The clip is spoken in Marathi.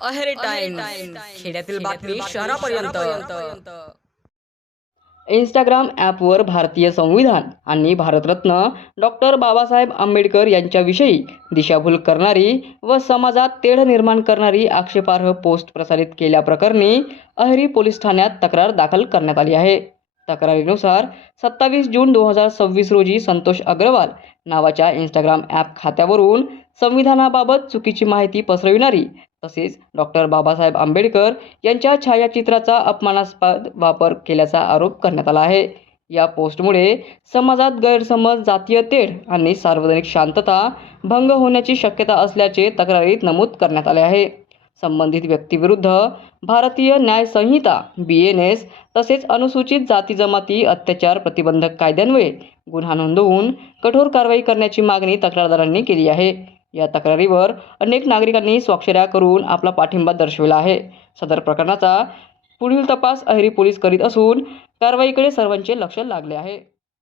अहेरी टाइम्स, खेड्यातील बातमी शहरापर्यंत. इंस्टाग्राम ॲपवर भारतीय संविधान आणि भारतरत्न डॉक्टर बाबासाहेब आंबेडकर यांच्याविषयी दिशाभूल करणारी व समाजात तेढ निर्माण करणारी आक्षेपार्ह पोस्ट प्रसारित केल्याप्रकरणी अहेरी पोलीस ठाण्यात तक्रार दाखल करण्यात आली आहे. तक्रारीनुसार 27 जून 2026 रोजी संतोष अग्रवाल नावाच्या इंस्टाग्राम ॲप खात्यावरून संविधानाबाबत चुकीची माहिती पसरविणारी तसेच डॉक्टर बाबासाहेब आंबेडकर यांच्या छायाचित्राचा अपमानास्पद वापर केल्याचा आरोप करण्यात आला आहे. या पोस्टमुळे समाजात गैरसमज, जातीय तेढ आणि सार्वजनिक शांतता भंग होण्याची शक्यता असल्याचे तक्रारीत नमूद करण्यात आले आहे. संबंधित व्यक्तीविरुद्ध भारतीय न्याय संहिता BNS तसेच अनुसूचित जाती जमाती अत्याचार प्रतिबंधक कायद्यान्वये गुन्हा नोंदवून कठोर कारवाई करण्याची मागणी तक्रारदारांनी केली आहे. या तक्रारीवर अनेक नागरिकांनी स्वाक्षऱ्या करून आपला पाठिंबा दर्शविला आहे. सदर प्रकरणाचा पुढील तपास अहेरी पोलीस करीत असून कारवाईकडे सर्वांचे लक्ष लागले आहे.